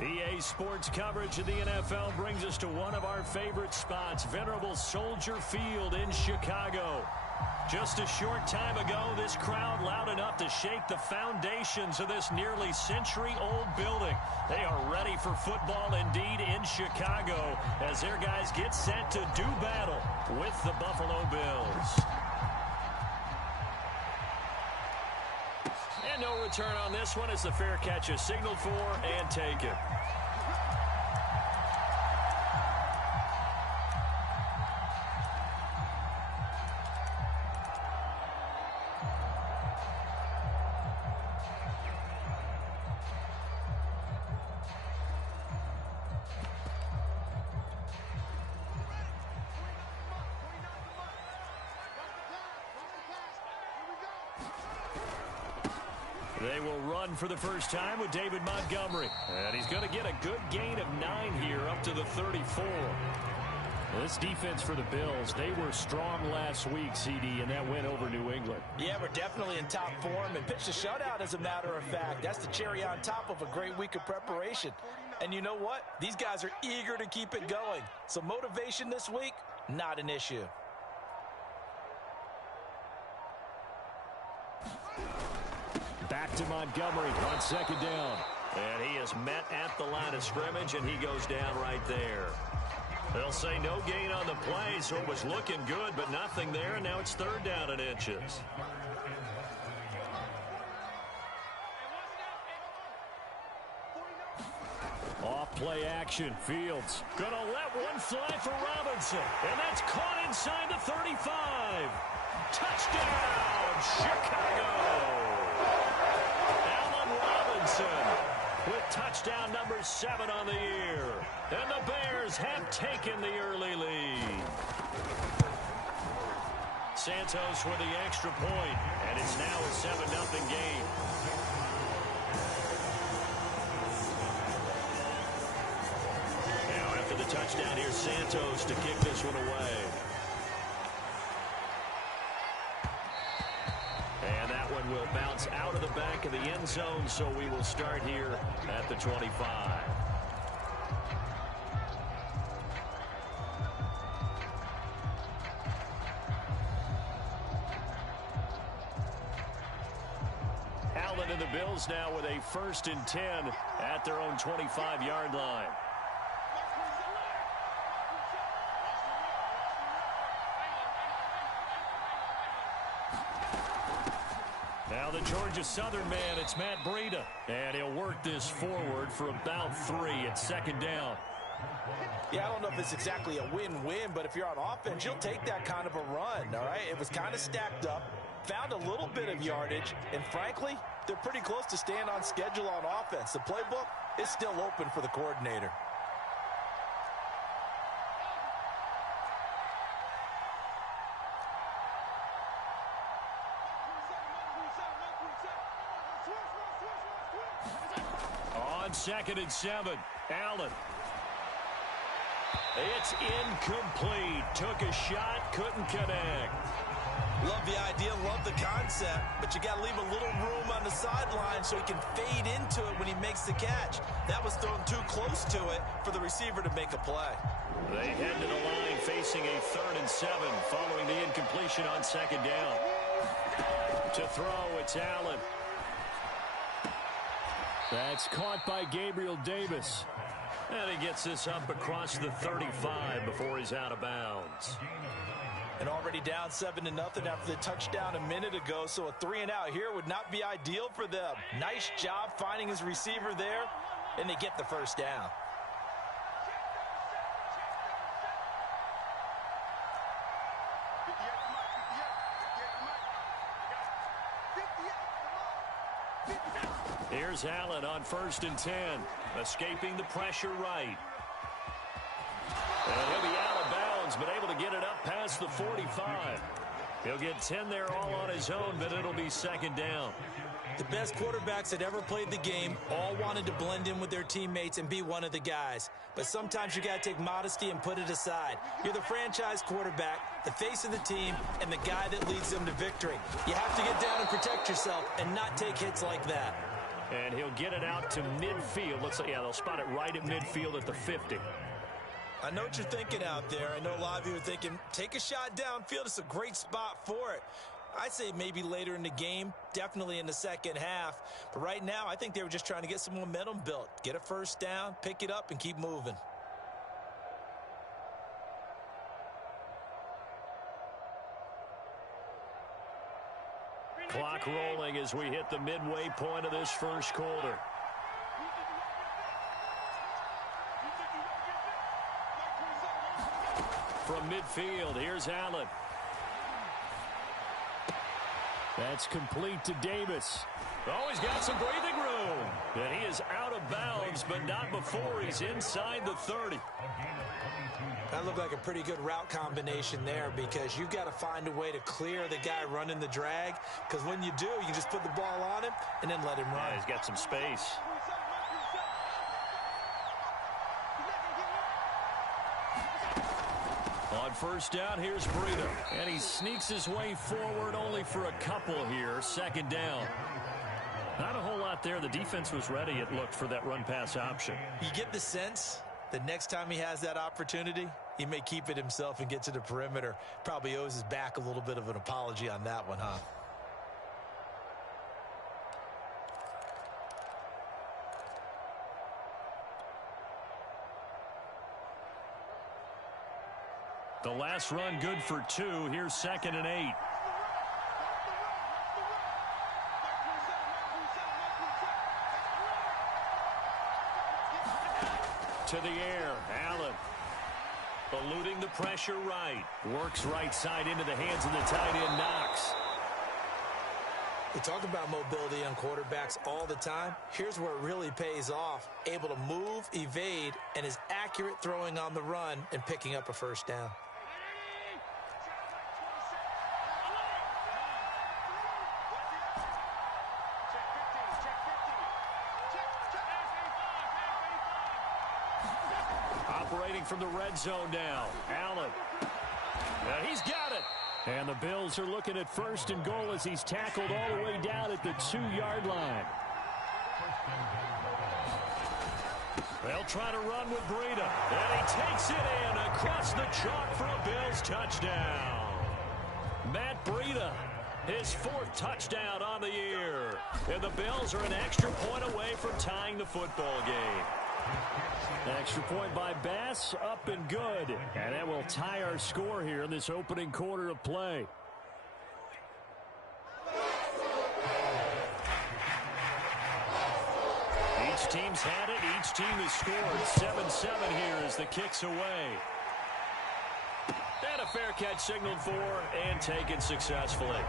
EA Sports coverage of the NFL brings us to one of our favorite spots, venerable Soldier Field in Chicago. Just a short time ago, this crowd loud enough to shake the foundations of this nearly century-old building. They are ready for football indeed in Chicago as their guys get set to do battle with the Buffalo Bills. And no return on this one as the fair catch is signaled for and taken. They will run for the first time with David Montgomery. And he's going to get a good gain of 9 here up to the 34. This defense for the Bills, they were strong last week, CD, and that win over New England. Yeah, we're definitely in top form and pitched a shutout, as a matter of fact. That's the cherry on top of a great week of preparation. And you know what? These guys are eager to keep it going. So motivation this week, not an issue. Back to Montgomery on second down. And he is met at the line of scrimmage, and he goes down right there. They'll say no gain on the play, so it was looking good, but nothing there, and now it's third down and inches. Off play action. Fields gonna let one fly for Robinson, and that's caught inside the 35. Touchdown, Chicago! With touchdown number 7 on the year. And the Bears have taken the early lead. Santos with the extra point, and it's now a 7-0 game. Now after the touchdown, here's Santos to kick this one away. And that one will bounce out of the back of the end zone, so we will start here at the 25. Allen and the Bills now with a 1st and 10 at their own 25-yard line. Now the Georgia Southern man, it's Matt Breida. And he'll work this forward for about 3 at second down. Yeah, I don't know if it's exactly a win-win, but if you're on offense, you'll take that kind of a run, all right? It was kind of stacked up, found a little bit of yardage, and frankly, they're pretty close to staying on schedule on offense. The playbook is still open for the coordinator. On 2nd and 7, Allen. It's incomplete. Took a shot, couldn't connect. Love the idea, love the concept, but you got to leave a little room on the sideline so he can fade into it when he makes the catch. That was thrown too close to it for the receiver to make a play. They head to the line facing a 3rd and 7 following the incompletion on 2nd down. To throw, it's Allen. That's caught by Gabriel Davis. And he gets this up across the 35 before he's out of bounds. And already down 7-0 after the touchdown a minute ago, so a 3-and-out here would not be ideal for them. Nice job finding his receiver there, and they get the first down. Here's Allen on 1st and 10, escaping the pressure right. And he'll be out of bounds, but able to get it up past the 45. He'll get 10 there all on his own, but it'll be 2nd down. The best quarterbacks that ever played the game all wanted to blend in with their teammates and be one of the guys. But sometimes you got to take modesty and put it aside. You're the franchise quarterback, the face of the team, and the guy that leads them to victory. You have to get down and protect yourself and not take hits like that. And he'll get it out to midfield. Looks like, yeah, they'll spot it right at midfield at the 50. I know what you're thinking out there. I know a lot of you are thinking, take a shot downfield. It's a great spot for it. I'd say maybe later in the game, definitely in the second half. But right now, I think they were just trying to get some momentum built. Get a first down, pick it up, and keep moving. Clock rolling as we hit the midway point of this first quarter. From midfield, here's Allen. That's complete to Davis. Oh, he's got some breathing room. And he is out of bounds, but not before he's inside the 30. That looked like a pretty good route combination there because you've got to find a way to clear the guy running the drag, because when you do, you can just put the ball on him and then let him run. Yeah, he's got some space. On first down, here's Breida. And he sneaks his way forward only for a couple here. Second down. Not a whole lot there. The defense was ready, it looked, for that run-pass option. You get the sense that next time he has that opportunity, he may keep it himself and get to the perimeter. Probably owes his back a little bit of an apology on that one, huh? The last run good for 2. Here's 2nd and 8. To the air, Allen. Eluding the pressure right. Works right side into the hands of the tight end, Knox. We talk about mobility on quarterbacks all the time. Here's where it really pays off. Able to move, evade, and is accurate throwing on the run and picking up a first down. Operating from the red zone now. Allen. He's got it. And the Bills are looking at 1st and goal as he's tackled all the way down at the 2-yard line. They'll try to run with Breida. And he takes it in across the chalk for a Bills touchdown. Matt Breida, his 4th touchdown on the year. And the Bills are an extra point away from tying the football game. Extra point by Bass, up and good. And that will tie our score here in this opening quarter of play. Each team's had it. Each team has scored. 7-7 here as the kick's away. And a fair catch signaled for and taken successfully.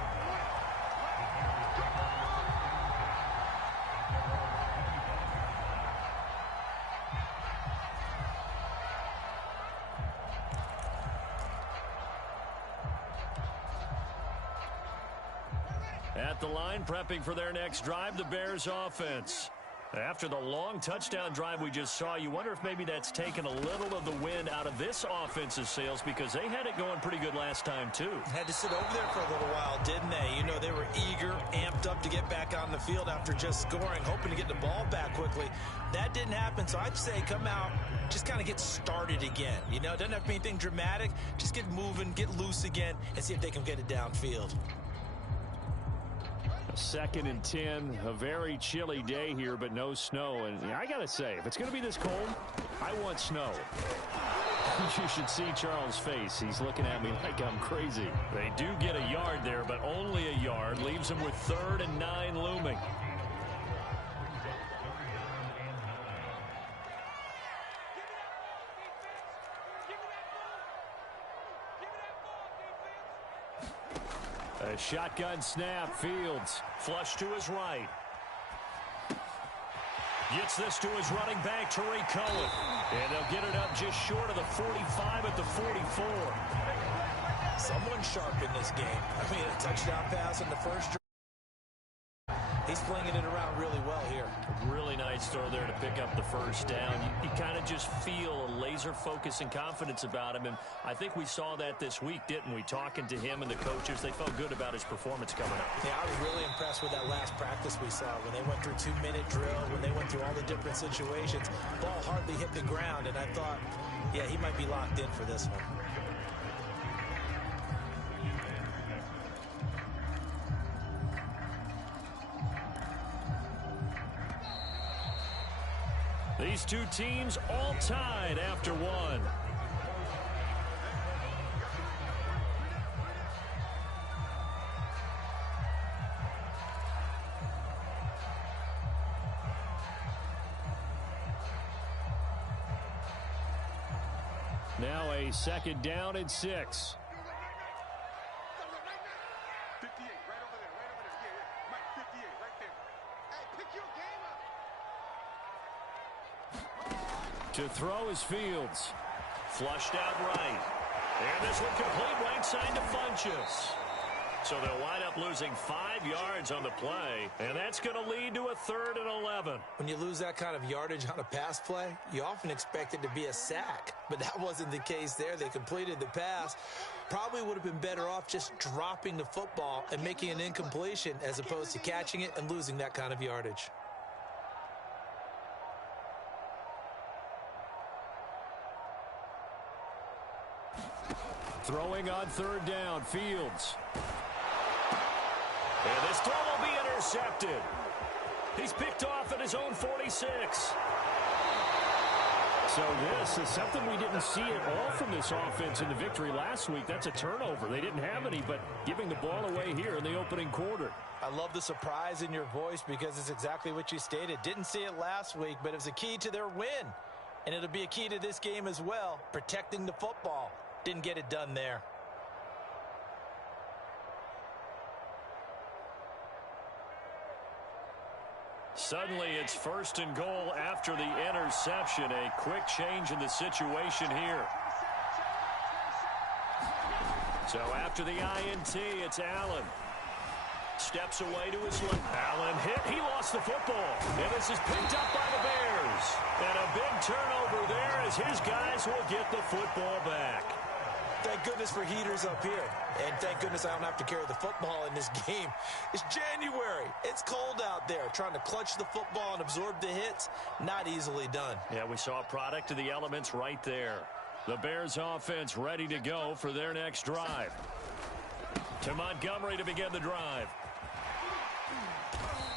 At the line, prepping for their next drive, the Bears offense. After the long touchdown drive we just saw, you wonder if maybe that's taken a little of the wind out of this offense's sails, because they had it going pretty good last time, too. Had to sit over there for a little while, didn't they? You know, they were eager, amped up to get back on the field after just scoring, hoping to get the ball back quickly. That didn't happen, so I'd say come out, just kind of get started again. You know, it doesn't have to be anything dramatic. Just get moving, get loose again, and see if they can get it downfield. 2nd and 10, a very chilly day here, but no snow. And I got to say, if it's going to be this cold, I want snow. You should see Charles' face. He's looking at me like I'm crazy. They do get a yard there, but only a yard. Leaves them with 3rd and 9 looming. A shotgun snap, Fields. Flush to his right. Gets this to his running back, Tariq Cohen. And they'll get it up just short of the 45 at the 44. Someone sharp in this game. I mean, a touchdown pass in the first drive. He He's flinging it around really well here. Really nice throw there to pick up the first down. You kind of just feel a laser focus and confidence about him, and I think we saw that this week, didn't we? Talking to him and the coaches, they felt good about his performance coming up. Yeah, I was really impressed with that last practice we saw when they went through 2-minute drill, when they went through all the different situations. Ball hardly hit the ground, and I thought, yeah, he might be locked in for this one. These two teams all tied after one. Now a second down and 6. To throw is Fields. Flushed out right. And this one complete right side to Funchess. So they'll wind up losing 5 yards on the play, and that's going to lead to a 3rd and 11. When you lose that kind of yardage on a pass play, you often expect it to be a sack, but that wasn't the case there. They completed the pass. Probably would have been better off just dropping the football and making an incompletion as opposed to catching it and losing that kind of yardage. Throwing on 3rd down, Fields. And this throw will be intercepted. He's picked off at his own 46. So this is something we didn't see at all from this offense in the victory last week. That's a turnover. They didn't have any, but giving the ball away here in the opening quarter. I love the surprise in your voice because it's exactly what you stated. Didn't see it last week, but it was a key to their win. And it'll be a key to this game as well, protecting the football. Didn't get it done there. Suddenly it's 1st and goal after the interception. A quick change in the situation here. So after the INT, it's Allen. Steps away to his left. Allen hit. He lost the football. And this is picked up by the Bears. And a big turnover there as his guys will get the football back. Thank goodness for heaters up here. And thank goodness I don't have to carry the football in this game. It's January. It's cold out there. Trying to clutch the football and absorb the hits, not easily done. Yeah, we saw a product of the elements right there. The Bears offense ready to go for their next drive. To Montgomery to begin the drive.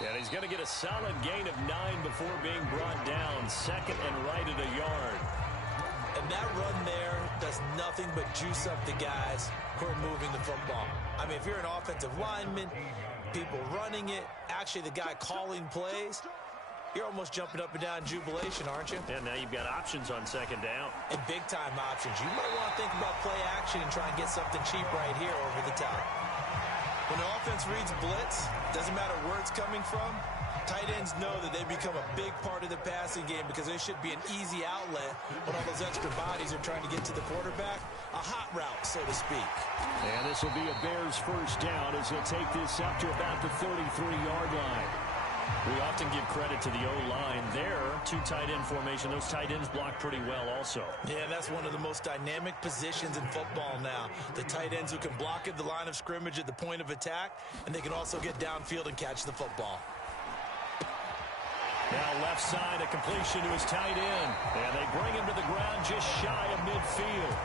And he's going to get a solid gain of 9 before being brought down. 2nd and right at a yard. And that run there does nothing but juice up the guys who are moving the football. I mean, if you're an offensive lineman, people running it, actually the guy calling plays, you're almost jumping up and down in jubilation, aren't you? And now you've got options on 2nd down. And big-time options. You might want to think about play action and try and get something cheap right here over the top. When the offense reads blitz, doesn't matter where it's coming from, tight ends know that they become a big part of the passing game because there should be an easy outlet when all those extra bodies are trying to get to the quarterback. A hot route, so to speak. And this will be a Bears 1st down as he'll take this up to about the 33-yard line. We often give credit to the O-line there. 2 tight end formation. Those tight ends block pretty well also. Yeah, that's one of the most dynamic positions in football now. The tight ends who can block at the line of scrimmage at the point of attack, and they can also get downfield and catch the football. Now left side, a completion to his tight end. And they bring him to the ground just shy of midfield.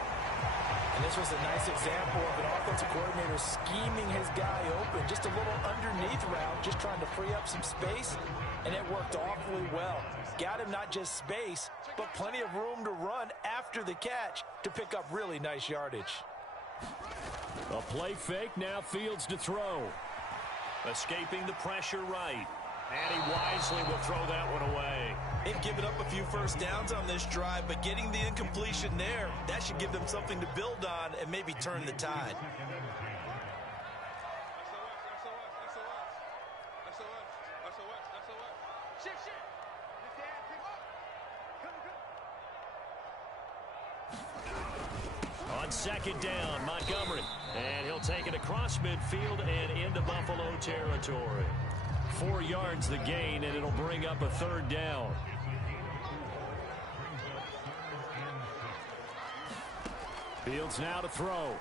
And this was a nice example of an offensive coordinator scheming his guy open. Just a little underneath route, just trying to free up some space. And it worked awfully well. Got him not just space, but plenty of room to run after the catch to pick up really nice yardage. A play fake, now Fields to throw. Escaping the pressure right. And he wisely will throw that one away. They've given up a few first downs on this drive, but getting the incompletion there, that should give them something to build on and maybe turn the tide. On 2nd down, Montgomery. And he'll take it across midfield and into Buffalo territory. 4 yards the gain, and it'll bring up a 3rd down. Fields now to throw.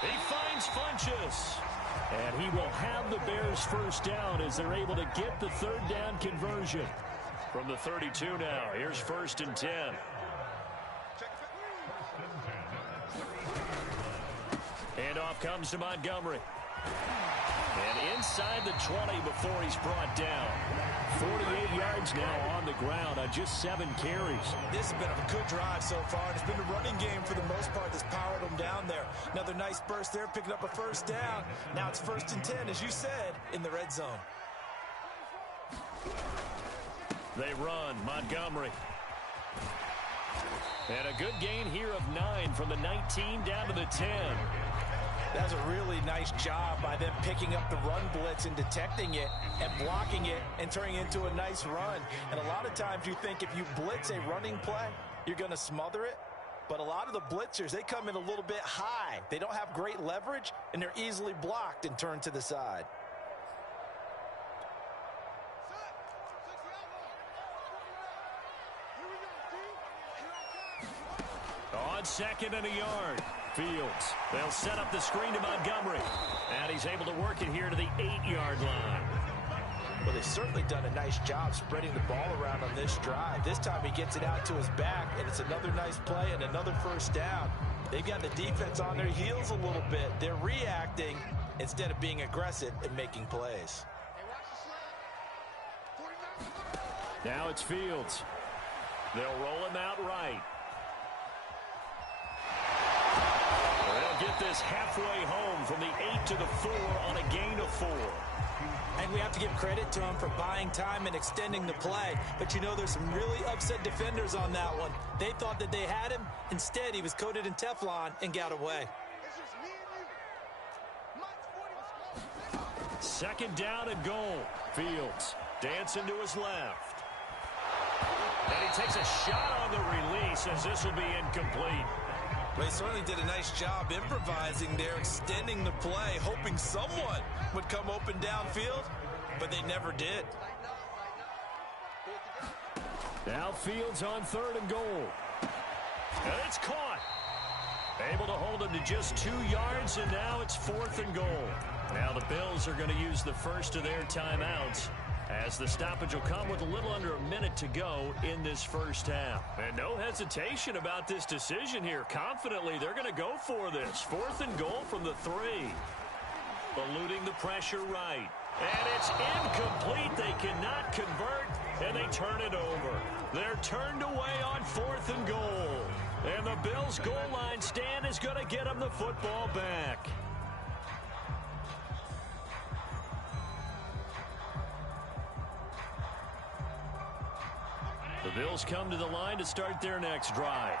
He finds Funchess. And he will have the Bears 1st down as they're able to get the 3rd down conversion. From the 32 now, here's 1st and 10. Handoff comes to Montgomery. And inside the 20 before he's brought down. 48 yards now on the ground on just 7 carries. This has been a good drive so far. It's been a running game for the most part that's powered them down there. Another nice burst there, picking up a 1st down. Now it's 1st and 10, as you said, in the red zone. They run. Montgomery. And a good gain here of 9 from the 19 down to the 10. That's a really nice job by them picking up the run blitz and detecting it and blocking it and turning it into a nice run. And a lot of times you think if you blitz a running play, you're going to smother it. But a lot of the blitzers, they come in a little bit high. They don't have great leverage, and they're easily blocked and turned to the side. On 2nd and a yard. Fields. They'll set up the screen to Montgomery. And he's able to work it here to the 8-yard line. Well, they've certainly done a nice job spreading the ball around on this drive. This time he gets it out to his back, and it's another nice play and another 1st down. They've got the defense on their heels a little bit. They're reacting instead of being aggressive and making plays. Now it's Fields. They'll roll him out right. They'll get this halfway home from the 8 to the 4 on a gain of 4. And we have to give credit to him for buying time and extending the play. But you know, there's some really upset defenders on that one. They thought that they had him. Instead, he was coated in Teflon and got away. 2nd down and goal. Fields dancing to his left. And he takes a shot on the release as this will be incomplete. They certainly did a nice job improvising there, extending the play, hoping someone would come open downfield, but they never did. Now Fields on 3rd and goal. And it's caught. Able to hold him to just 2 yards, and now it's 4th and goal. Now the Bills are going to use the first of their timeouts, as the stoppage will come with a little under a minute to go in this 1st half. And no hesitation about this decision here. Confidently, they're going to go for this. 4th and goal from the 3. Eluding the pressure right. And it's incomplete. They cannot convert, and they turn it over. They're turned away on 4th and goal. And the Bills' goal line stand is going to get them the football back. The Bills come to the line to start their next drive.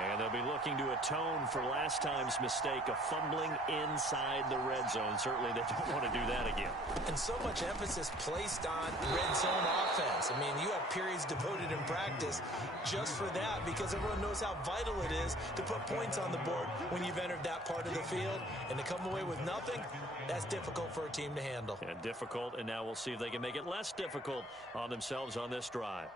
And they'll be looking to atone for last time's mistake of fumbling inside the red zone. Certainly they don't want to do that again. And so much emphasis placed on red zone offense. I mean, you have periods devoted in practice just for that, because everyone knows how vital it is to put points on the board when you've entered that part of the field. And to come away with nothing, that's difficult for a team to handle. And difficult, and now we'll see if they can make it less difficult on themselves on this drive.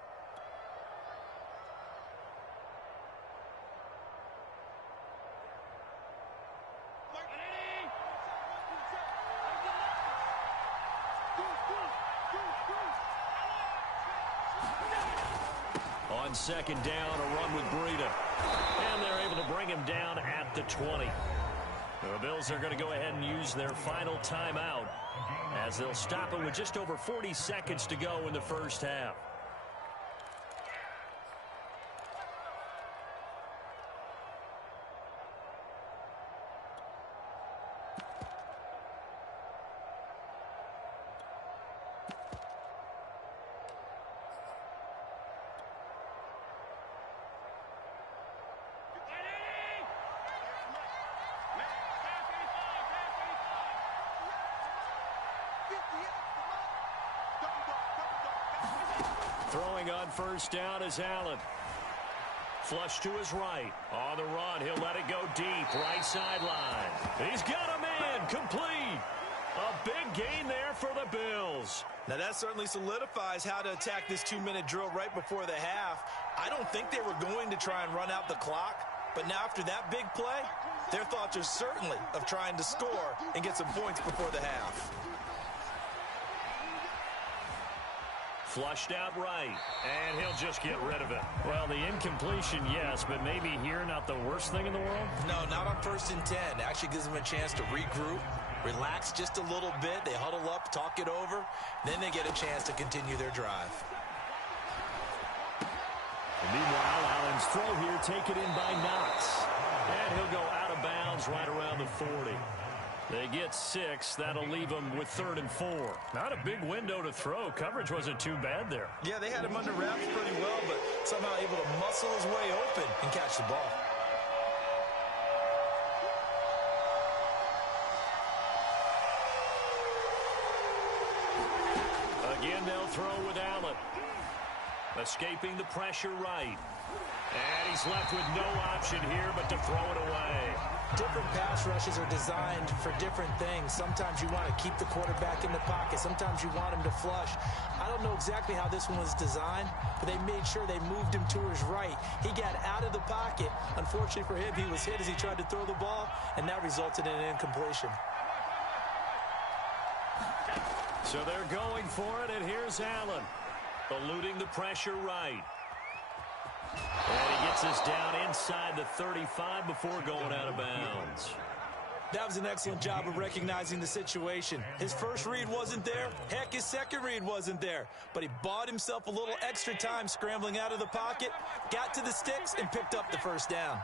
On 2nd down, a run with Breida. And they're able to bring him down at the 20. The Bills are going to go ahead and use their final timeout, as they'll stop it with just over 40 seconds to go in the 1st half. Throwing on 1st down is Allen. Flush to his right. On the run, he'll let it go deep. Right sideline. He's got a man. Complete. A big gain there for the Bills. Now that certainly solidifies how to attack this 2-minute drill right before the half. I don't think they were going to try and run out the clock, but now after that big play, their thoughts are certainly of trying to score and get some points before the half. Flushed out right, and he'll just get rid of it. Well, the incompletion, yes, but maybe here not the worst thing in the world? No, not on 1st and 10. Actually gives them a chance to regroup, relax just a little bit. They huddle up, talk it over, then they get a chance to continue their drive. And meanwhile, Allen's throw here taken in by Knox. And he'll go out of bounds right around the 40. They get 6. That'll leave them with 3rd and 4. Not a big window to throw. Coverage wasn't too bad there. Yeah, they had him under wraps pretty well, but somehow able to muscle his way open and catch the ball. Again, they'll throw with Allen. Escaping the pressure right. And he's left with no option here but to throw it away. Different pass rushes are designed for different things. Sometimes you want to keep the quarterback in the pocket. Sometimes you want him to flush. I don't know exactly how this one was designed, but they made sure they moved him to his right. He got out of the pocket. Unfortunately for him, he was hit as he tried to throw the ball, and that resulted in an incompletion. So they're going for it, and here's Allen. Eluding the pressure right. And he gets us down inside the 35 before going out of bounds. That was an excellent job of recognizing the situation. His first read wasn't there. Heck, his second read wasn't there. But he bought himself a little extra time scrambling out of the pocket, got to the sticks, and picked up the first down.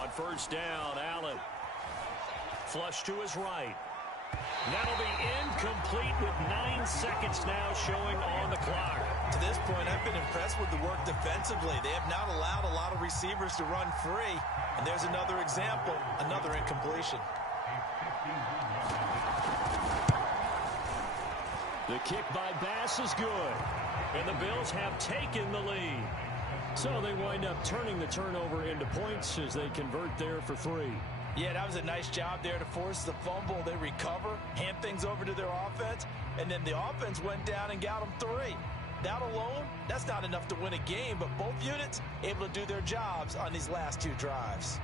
On first down, Allen. Flush to his right. That'll be incomplete with 9 seconds now showing on the clock. To this point, I've been impressed with the work defensively. They have not allowed a lot of receivers to run free. And there's another example, another incompletion. The kick by Bass is good. And the Bills have taken the lead. So they wind up turning the turnover into points as they convert there for 3. Yeah, that was a nice job there to force the fumble. They recover, hand things over to their offense, and then the offense went down and got them 3. That alone, that's not enough to win a game, but both units able to do their jobs on these last 2 drives.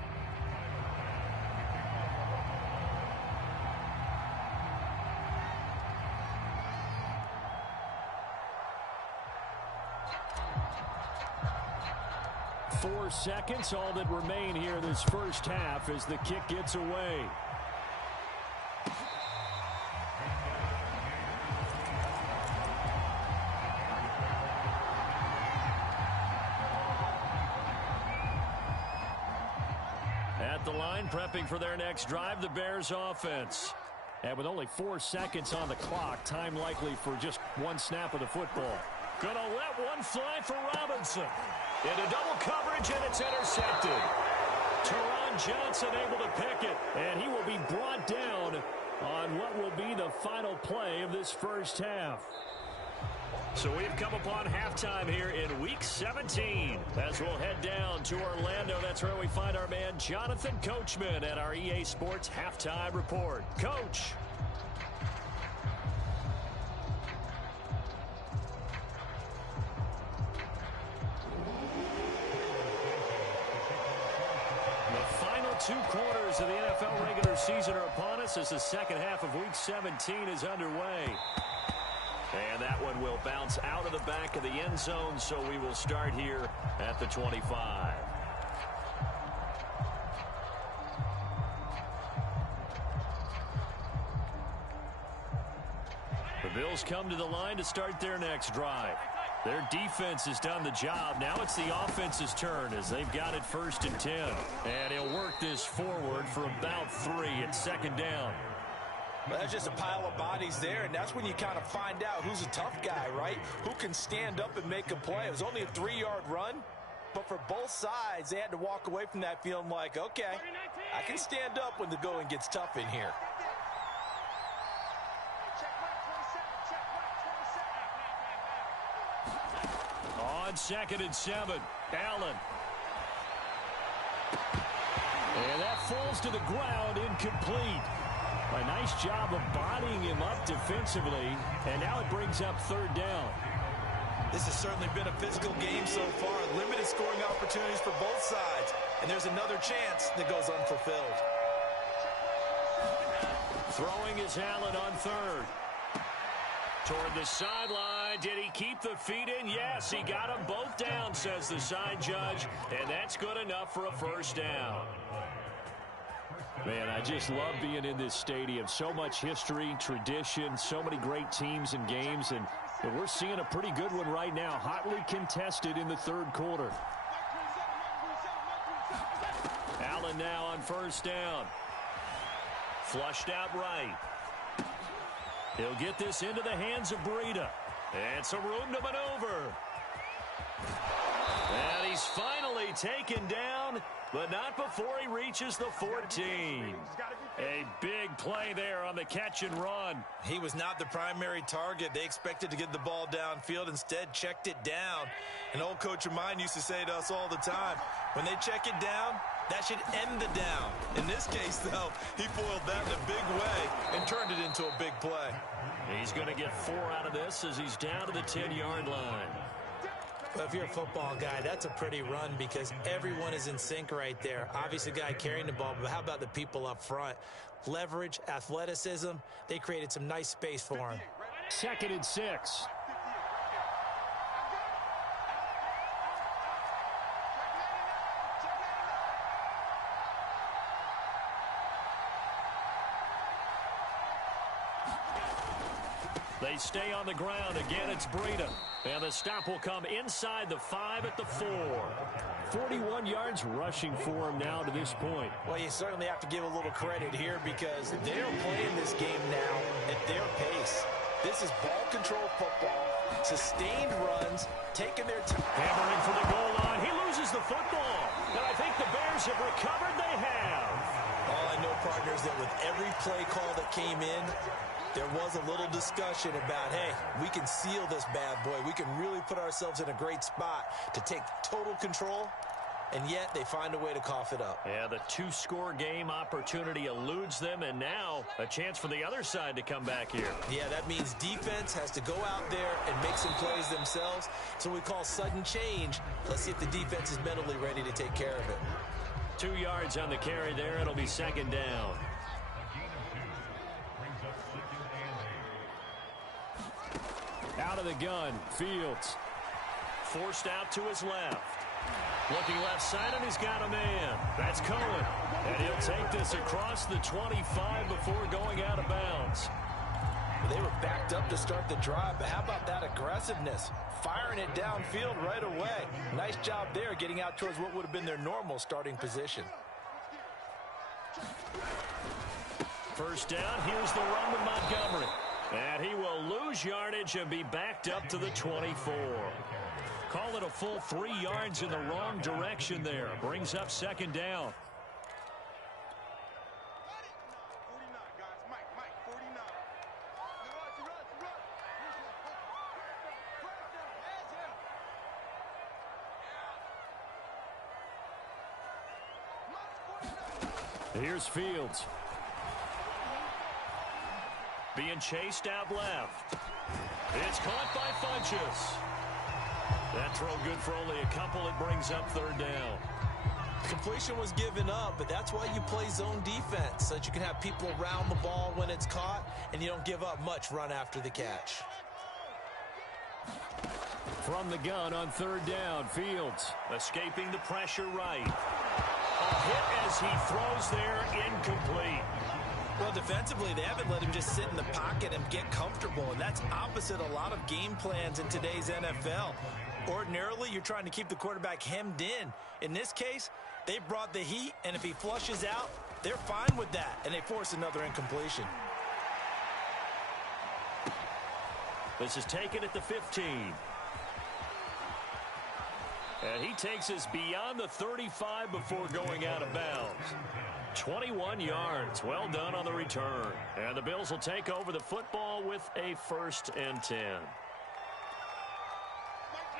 Four seconds, all that remain here this first half as the kick gets away. At the line, prepping for their next drive, the Bears offense. And with only 4 seconds on the clock, time likely for just 1 snap of the football. Gonna let one fly for Robinson. Into double coverage, and it's intercepted. Teron Johnson able to pick it, and he will be brought down on what will be the final play of this first half. So we've come upon halftime here in Week 17. As we'll head down to Orlando, that's where we find our man Jonathan Coachman at our EA Sports Halftime Report. Coach. The final 2 quarters of the NFL regular season are upon us as the second half of Week 17 is underway. And that one will bounce out of the back of the end zone, so we will start here at the 25. The Bills come to the line to start their next drive. Their defense has done the job. Now it's the offense's turn as they've got it 1st and 10. And he'll work this forward for about 3 at second down. Well, that's just a pile of bodies there, and that's when you kind of find out who's a tough guy, right? Who can stand up and make a play. It was only a 3-yard run, but for both sides, they had to walk away from that feeling like, okay, I can stand up when the going gets tough in here. on 2nd and 7. Allen. And that falls to the ground, incomplete. A nice job of bodying him up defensively, and now it brings up 3rd down. This has certainly been a physical game so far. Limited scoring opportunities for both sides, and there's another chance that goes unfulfilled. Throwing is Allen on 3rd. Toward the sideline. Did he keep the feet in? Yes, he got them both down, says the side judge, and that's good enough for a 1st down. Man, I just love being in this stadium. So much history, tradition, so many great teams and games, and we're seeing a pretty good one right now, hotly contested in the 3rd quarter. Allen now on 1st down. Flushed out right. He'll get this into the hands of Breida. And some room to maneuver. And he's finally taken down, but not before he reaches the 14. A big play there on the catch and run. He was not the primary target. They expected to get the ball downfield, instead checked it down. An old coach of mine used to say to us all the time, when they check it down, that should end the down. In this case, though, he foiled that in a big way and turned it into a big play. He's going to get 4 out of this as he's down to the 10-yard line. Well, if you're a football guy, that's a pretty run because everyone is in sync right there. Obviously, the guy carrying the ball, but how about the people up front? Leverage, athleticism, they created some nice space for him. 2nd and 6. They stay on the ground. Again, it's Breida. And the stop will come inside the 5 at the 4. 41 yards rushing for him now to this point. Well, you certainly have to give a little credit here because they're playing this game now at their pace. This is ball control football, sustained runs, taking their time. Hammering for the goal line. He loses the football. And I think the Bears have recovered. They have. All I know, partners, that with every play call that came in, there was a little discussion about, hey, we can seal this bad boy. We can really put ourselves in a great spot to take total control, and yet they find a way to cough it up. Yeah, the 2-score game opportunity eludes them, and now a chance for the other side to come back here. Yeah, that means defense has to go out there and make some plays themselves. So we call sudden change. Let's see if the defense is mentally ready to take care of it. 2 yards on the carry there. It'll be 2nd down. Out of the gun, Fields. Forced out to his left. Looking left side, and he's got a man. That's Cohen. And he'll take this across the 25 before going out of bounds. They were backed up to start the drive, but how about that aggressiveness? Firing it downfield right away. Nice job there, getting out towards what would have been their normal starting position. 1st down, here's the run with Montgomery. And he will lose yardage and be backed up to the 24. Call it a full 3 yards in the wrong direction there. Brings up 2nd down. Here's Fields. Being chased out left. It's caught by Funchess. That throw good for only a couple. It brings up 3rd down. Completion was given up, but that's why you play zone defense, so that you can have people around the ball when it's caught, and you don't give up much run after the catch. From the gun on 3rd down, Fields escaping the pressure right. A hit as he throws there, incomplete. Well, defensively, they haven't let him just sit in the pocket and get comfortable, and that's opposite a lot of game plans in today's NFL. Ordinarily, you're trying to keep the quarterback hemmed in. In this case, they brought the heat, and if he flushes out, they're fine with that, and they force another incompletion. This is taken at the 15. And he takes us beyond the 35 before going out of bounds. 21 yards. Well done on the return. And the Bills will take over the football with a 1st and 10.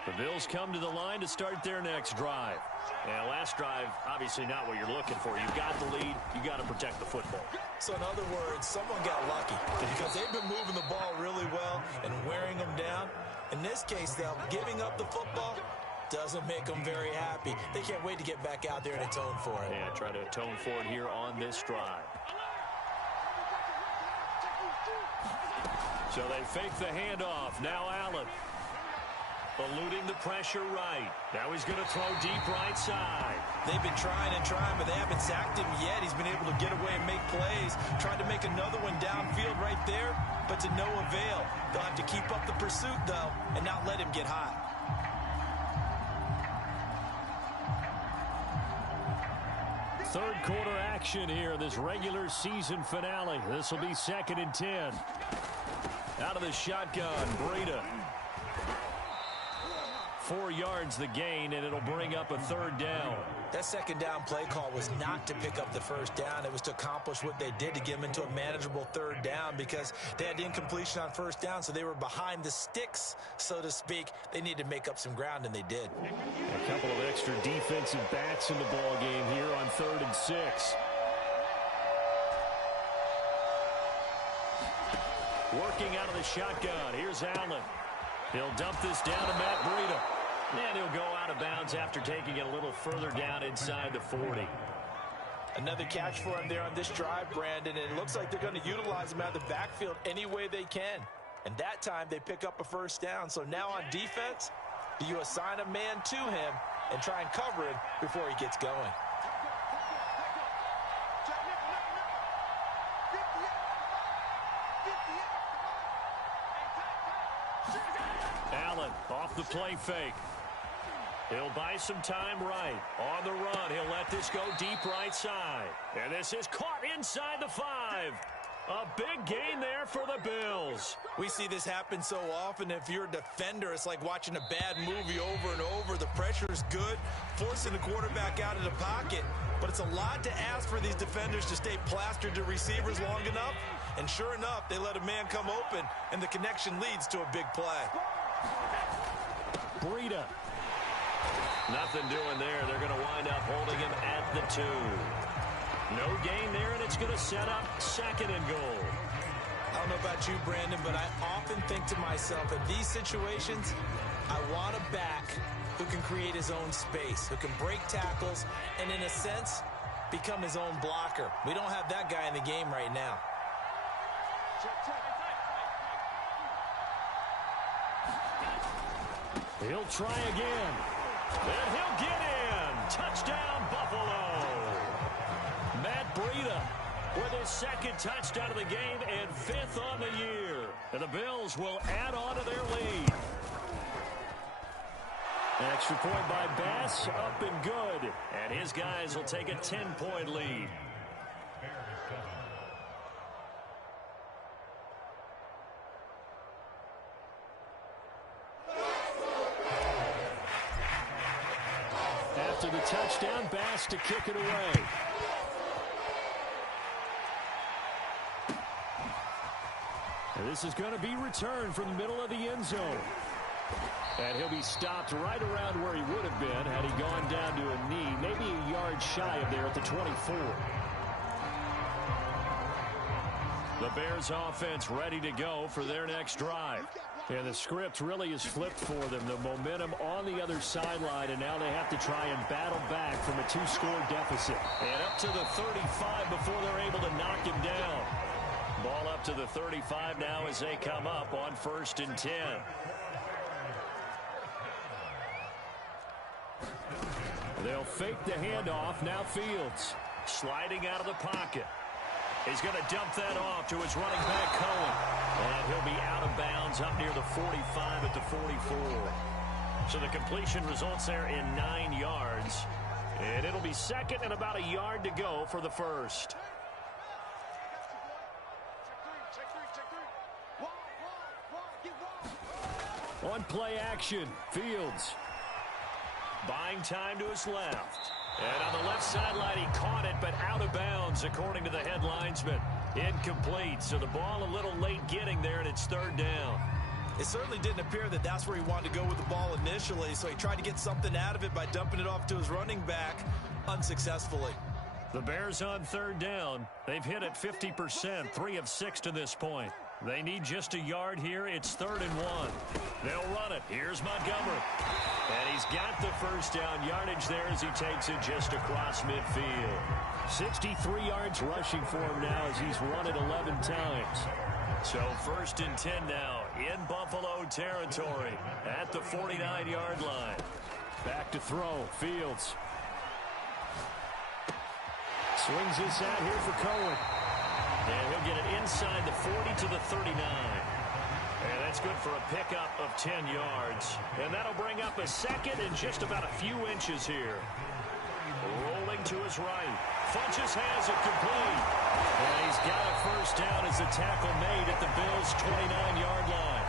The Bills come to the line to start their next drive. And last drive, obviously not what you're looking for. You've got the lead. You've got to protect the football. So in other words, someone got lucky because they've been moving the ball really well and wearing them down. In this case, though, giving up the football doesn't make them very happy. They can't wait to get back out there and atone for it. Yeah, try to atone for it here on this drive. So they fake the handoff. Now Allen. Eluding the pressure right. Now he's going to throw deep right side. They've been trying and trying, but they haven't sacked him yet. He's been able to get away and make plays. Tried to make another one downfield right there, but to no avail. They'll have to keep up the pursuit, though, and not let him get hot. Third quarter action here, this regular season finale. This will be 2nd and 10. Out of the shotgun, Breida. 4 yards the gain, and it'll bring up a 3rd down. That 2nd down play call was not to pick up the 1st down. It was to accomplish what they did to get them into a manageable 3rd down because they had incompletion on 1st down, so they were behind the sticks, so to speak. They needed to make up some ground, and they did. A couple of extra defensive backs in the ball game here on 3rd and 6. Working out of the shotgun. Here's Allen. He'll dump this down to Matt Breida. And he'll go out of bounds after taking it a little further down inside the 40. Another catch for him there on this drive, Brandon, and it looks like they're going to utilize him out of the backfield any way they can. And that time they pick up a 1st down. So now on defense, do you assign a man to him and try and cover him before he gets going? Allen off the play fake. He'll buy some time right. On the run, he'll let this go deep right side. And this is caught inside the 5. A big gain there for the Bills. We see this happen so often. If you're a defender, it's like watching a bad movie over and over. The pressure is good, forcing the quarterback out of the pocket. But it's a lot to ask for these defenders to stay plastered to receivers long enough. And sure enough, they let a man come open, and the connection leads to a big play. Breida. Nothing doing there. They're going to wind up holding him at the 2. No gain there, and it's going to set up 2nd and goal. I don't know about you, Brandon, but I often think to myself, in these situations, I want a back who can create his own space, who can break tackles, and in a sense, become his own blocker. We don't have that guy in the game right now. He'll try again. And he'll get in. Touchdown, Buffalo. Matt Breida with his 2nd touchdown of the game and 5th on the year. And the Bills will add on to their lead. Extra point by Bass, up and good. And his guys will take a 10-point lead. After the touchdown, Bass to kick it away. And this is going to be returned from the middle of the end zone. And he'll be stopped right around where he would have been had he gone down to a knee, maybe a yard shy of there at the 24. The Bears offense ready to go for their next drive. And the script really is flipped for them. The momentum on the other sideline, and now they have to try and battle back from a 2-score deficit. And up to the 35 before they're able to knock him down. Ball up to the 35 now as they come up on 1st and 10. They'll fake the handoff. Now Fields sliding out of the pocket. He's going to dump that off to his running back, Cohen. And he'll be out of bounds up near the 45 at the 44. So the completion results there in 9 yards. And it'll be 2nd and about a yard to go for the 1st. On play action, Fields. Buying time to his left. And on the left sideline, he caught it, but out of bounds, according to the head linesman. Incomplete, so the ball a little late getting there, and it's 3rd down. It certainly didn't appear that that's where he wanted to go with the ball initially, so he tried to get something out of it by dumping it off to his running back unsuccessfully. The Bears on third down. They've hit it 50%, 3 of 6 to this point. They need just a yard here. It's 3rd and 1. They'll run it. Here's Montgomery. And he's got the first down yardage there as he takes it just across midfield. 63 yards rushing for him now as he's run it 11 times. So 1st and 10 now in Buffalo territory at the 49-yard line. Back to throw. Fields. Swings this out here for Cohen. And he'll get it inside the 40 to the 39. And that's good for a pickup of 10 yards. And that'll bring up a second and just about a few inches here. Rolling to his right. Funches has it complete. And he's got a first down as the tackle made at the Bills' 29-yard line.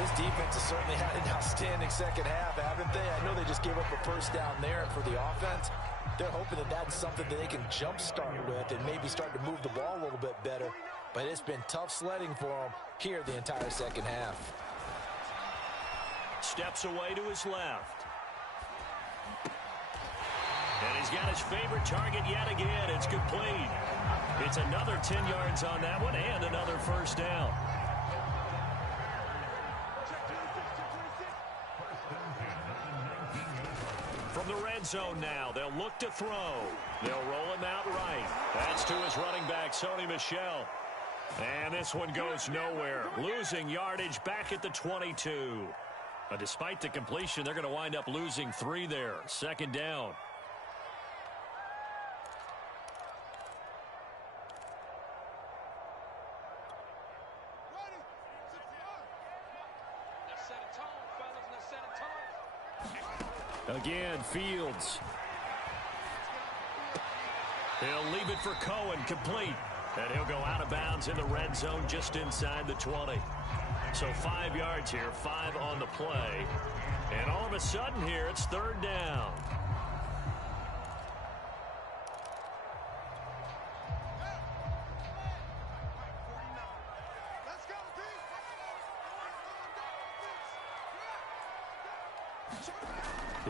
This defense has certainly had an outstanding second half, haven't they? I know they just gave up a first down there, and for the offense, they're hoping that that's something that they can jumpstart with and maybe start to move the ball a little bit better. But it's been tough sledding for them here the entire second half. Steps away to his left. And he's got his favorite target yet again. It's complete. It's another 10 yards on that one and another first down. From the red zone now, they'll look to throw. They'll roll him out right. That's to his running back, Sony Michel. And this one goes nowhere. Losing yardage back at the 22. But despite the completion, they're going to wind up losing 3 there. 2nd down. Again, Fields. He'll leave it for Cohen, complete. And he'll go out of bounds in the red zone just inside the 20. So 5 yards here, 5 on the play. And all of a sudden here, it's 3rd down.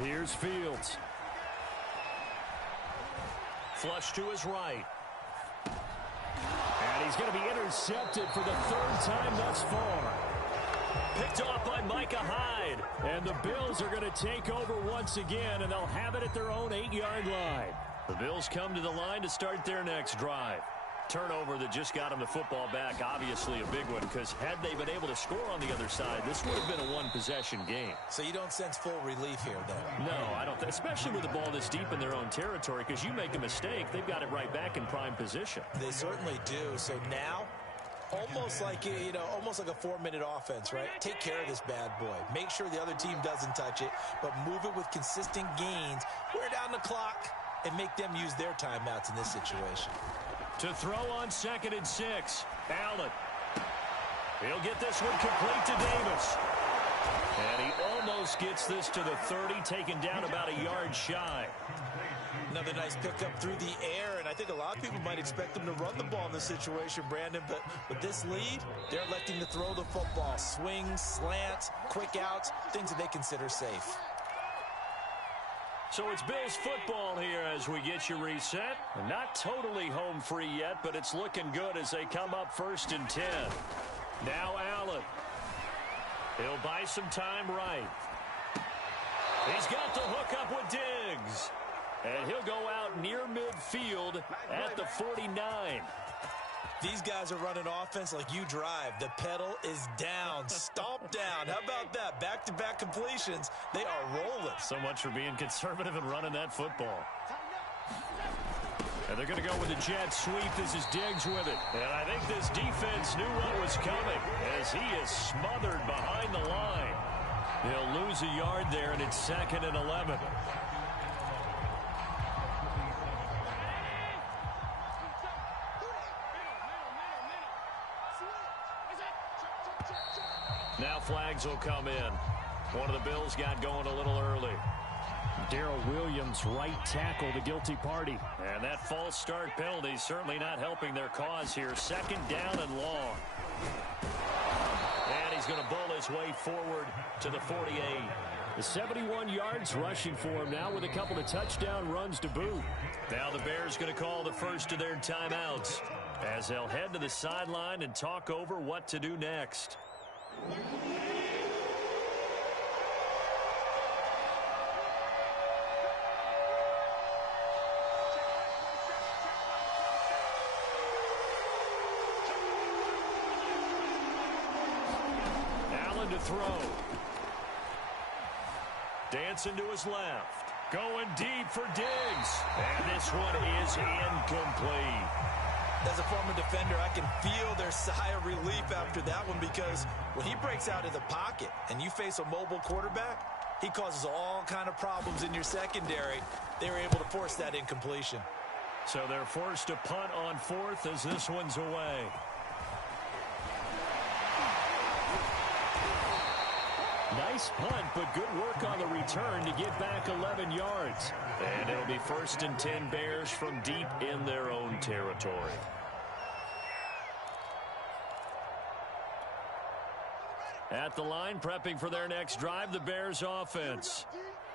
Here's Fields. Flush to his right. And he's going to be intercepted for the 3rd time thus far. Picked off by Micah Hyde. And the Bills are going to take over once again, and they'll have it at their own 8-yard line. The Bills come to the line to start their next drive. Turnover that just got them the football back, obviously a big one, because had they been able to score on the other side, this would have been a one-possession game. So you don't sense full relief here, though? No, I don't. Especially with the ball this deep in their own territory, because you make a mistake, they've got it right back in prime position. They certainly do. So now, almost like almost like a 4-minute offense, right? Take care of this bad boy. Make sure the other team doesn't touch it, but move it with consistent gains. Wear down the clock and make them use their timeouts in this situation. To throw on 2nd and 6. Allen. He'll get this one complete to Davis. And he almost gets this to the 30, taken down about a yard shy. Another nice pickup through the air, and I think a lot of people might expect them to run the ball in this situation, Brandon, but with this lead, they're electing to throw the football. Swings, slants, quick outs, things that they consider safe. So it's Bills football here as we get you reset. Not totally home free yet, but it's looking good as they come up 1st and 10. Now Allen. He'll buy some time right. He's got the hook up with Diggs. And he'll go out near midfield at the 49. These guys are running offense like you drive. The pedal is down. Stomp down. How about that? Back-to-back completions. They are rolling. So much for being conservative and running that football. And they're going to go with a jet sweep. This is Diggs with it. And I think this defense knew what was coming as he is smothered behind the line. He'll lose a yard there, and it's 2nd and 11. Now flags will come in. One of the Bills got going a little early. Darrell Williams, right tackle, the guilty party. And that false start penalty certainly not helping their cause here. 2nd down and long. And he's going to bowl his its way forward to the 48. The 71 yards rushing for him now with a couple of touchdown runs to boot. Now the Bears going to call the first of their timeouts as they'll head to the sideline and talk over what to do next. Allen to throw. Dancing to his left. Going deep for Diggs. And this one is incomplete. As a former defender, I can feel their sigh of relief after that one, because when he breaks out of the pocket and you face a mobile quarterback, he causes all kind of problems in your secondary. They were able to force that incompletion. So they're forced to punt on fourth as this one's away. Nice punt, but good work on the return to get back 11 yards. And it'll be 1st and 10 Bears from deep in their own territory. At the line, prepping for their next drive, the Bears offense.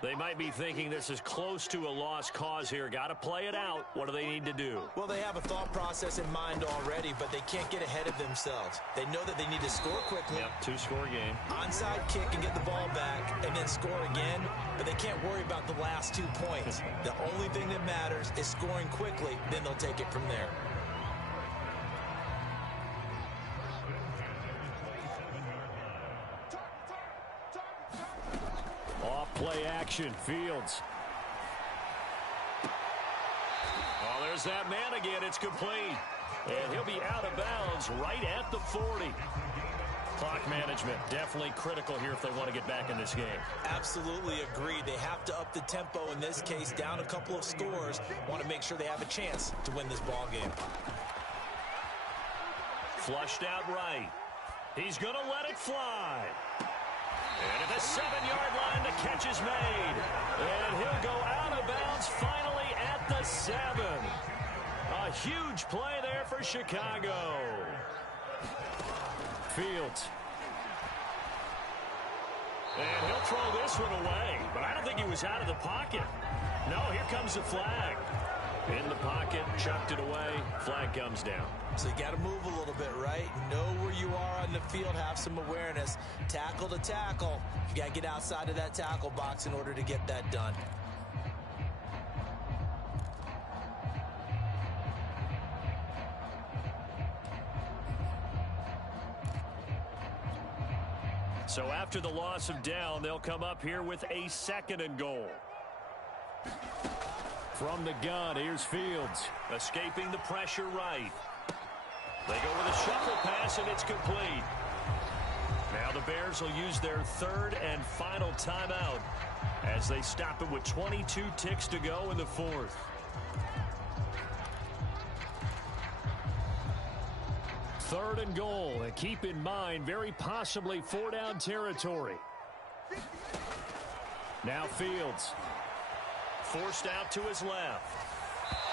They might be thinking this is close to a lost cause here. Got to play it out. What do they need to do? Well, they have a thought process in mind already, but they can't get ahead of themselves. They know that they need to score quickly. Yep, 2-score game. Onside kick and get the ball back and then score again, but they can't worry about the last 2 points. The only thing that matters is scoring quickly, then they'll take it from there. Play action, Fields. Well, there's that man again. It's complete. And he'll be out of bounds right at the 40. Clock management definitely critical here if they want to get back in this game. Absolutely agreed. They have to up the tempo in this case, down a couple of scores. Want to make sure they have a chance to win this ball game. Flushed out right. He's going to let it fly. And at the 7-yard line, the catch is made. And he'll go out of bounds finally at the 7. A huge play there for Chicago. Fields. And he'll throw this one away. But I don't think he was out of the pocket. No, here comes the flag. In the pocket, chucked it away. Flag comes down. So you got to move a little bit, right? Know where you are on the field, have some awareness. Tackle to tackle. You got to get outside of that tackle box in order to get that done. So after the loss of down, they'll come up here with a 2nd and goal. From the gun, here's Fields. Escaping the pressure right. They go with a shuffle pass, and it's complete. Now the Bears will use their 3rd and final timeout as they stop it with 22 ticks to go in the 4th. Third and goal, and keep in mind, very possibly 4-down territory. Now Fields. Forced out to his left.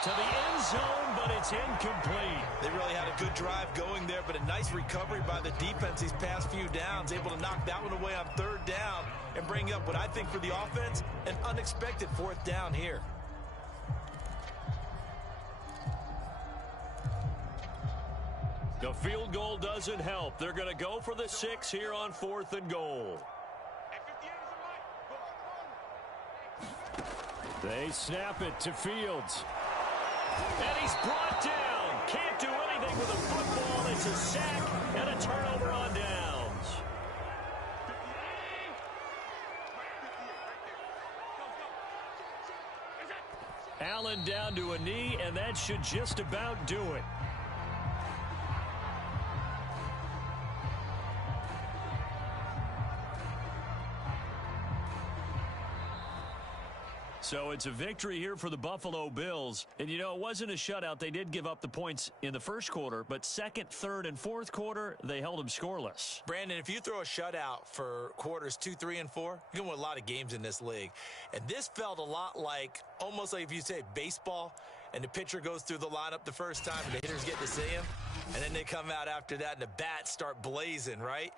To the end zone, but it's incomplete. They really had a good drive going there, but a nice recovery by the defense these past few downs, able to knock that one away on 3rd down and bring up what I think for the offense, an unexpected 4th down here. The field goal doesn't help. They're going to go for the 6 here on 4th and goal. They snap it to Fields. And he's brought down. Can't do anything with a football. It's a sack and a turnover on downs. Allen down to a knee, and that should just about do it. So it's a victory here for the Buffalo Bills. And, you know, it wasn't a shutout. They did give up the points in the first quarter, but 2nd, 3rd, and 4th quarter, they held them scoreless. Brandon, if you throw a shutout for quarters 2, 3, and 4, you're going to win a lot of games in this league. And this felt a lot like, almost like if you say baseball, and the pitcher goes through the lineup the first time, and the hitters get to see him, and then they come out after that, and the bats start blazing, right?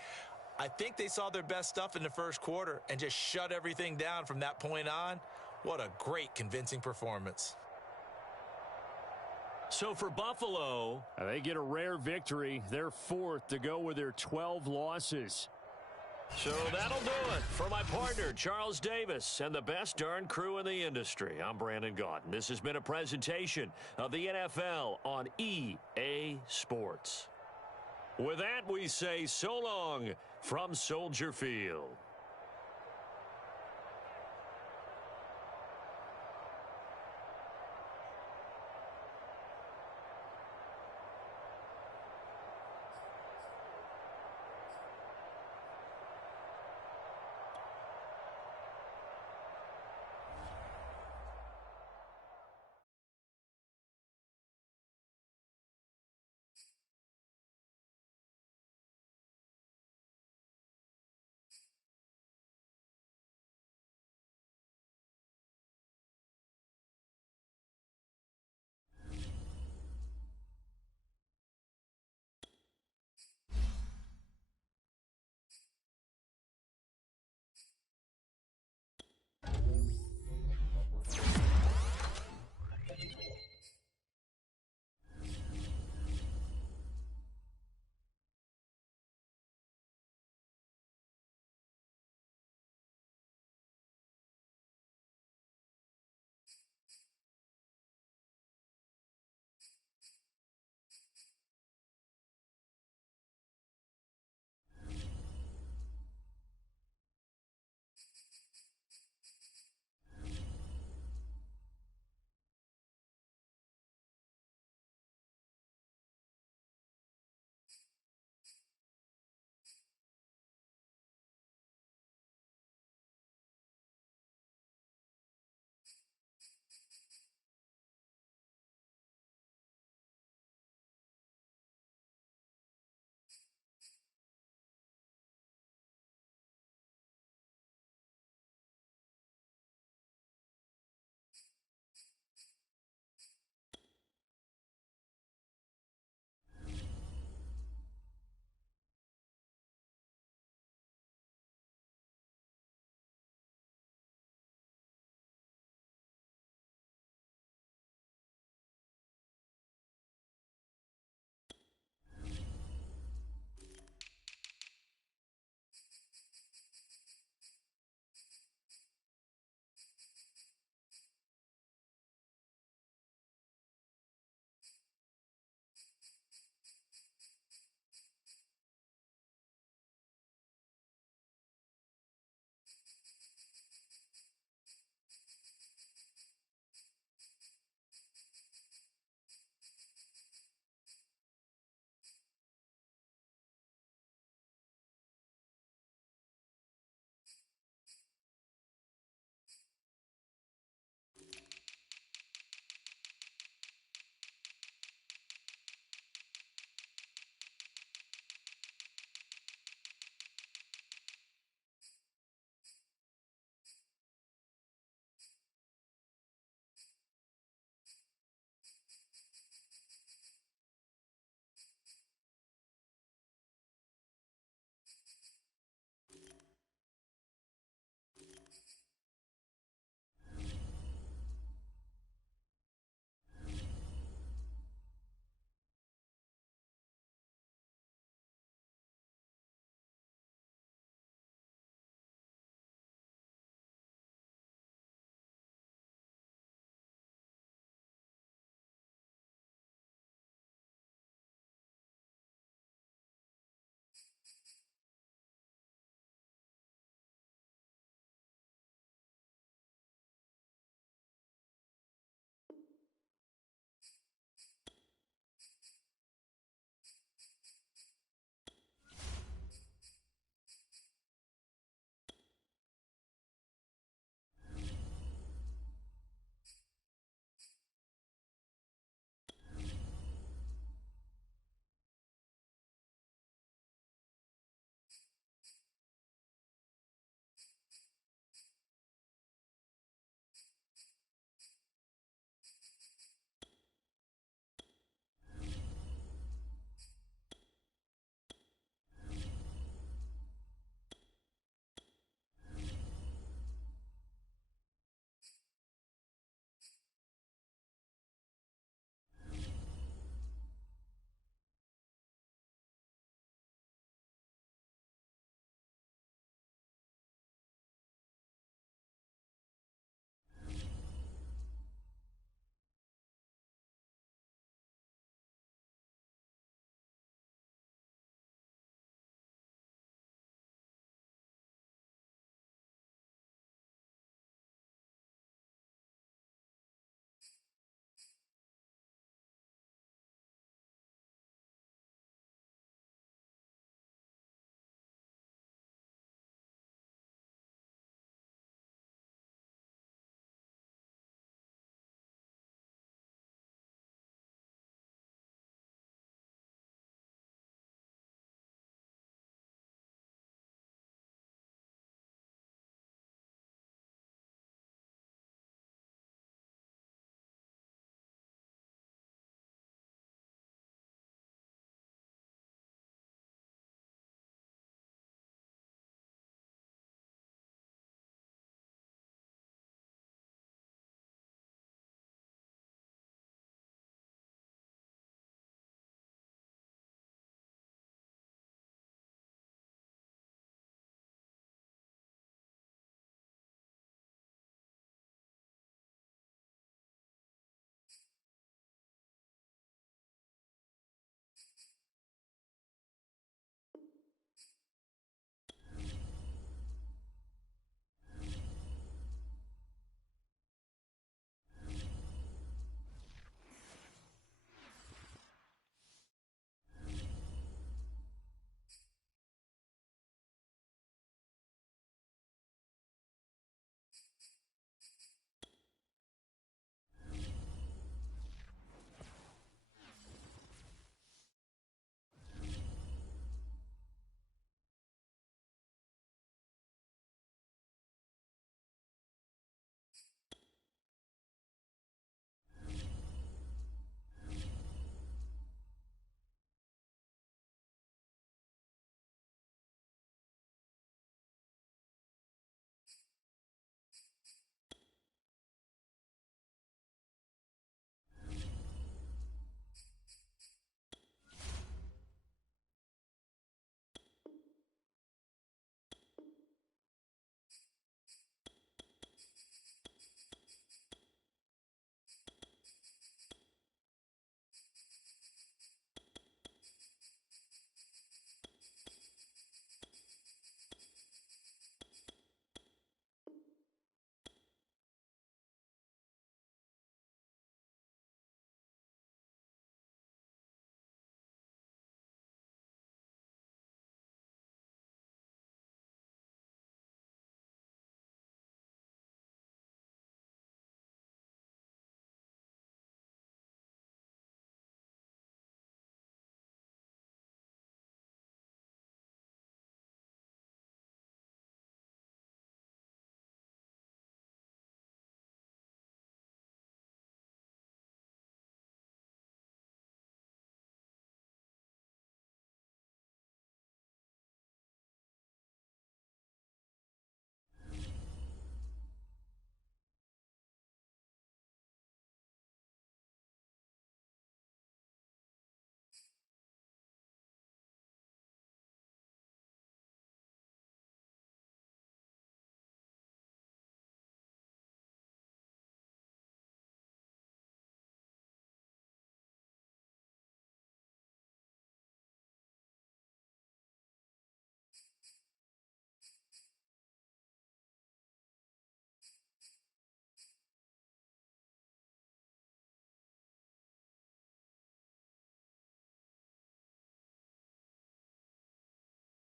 I think they saw their best stuff in the first quarter and just shut everything down from that point on. What a great, convincing performance. So for Buffalo, they get a rare victory. They're fourth to go with their 12 losses. So that'll do it for my partner, Charles Davis, and the best darn crew in the industry. I'm Brandon Gaudin. This has been a presentation of the NFL on EA Sports. With that, we say so long from Soldier Field.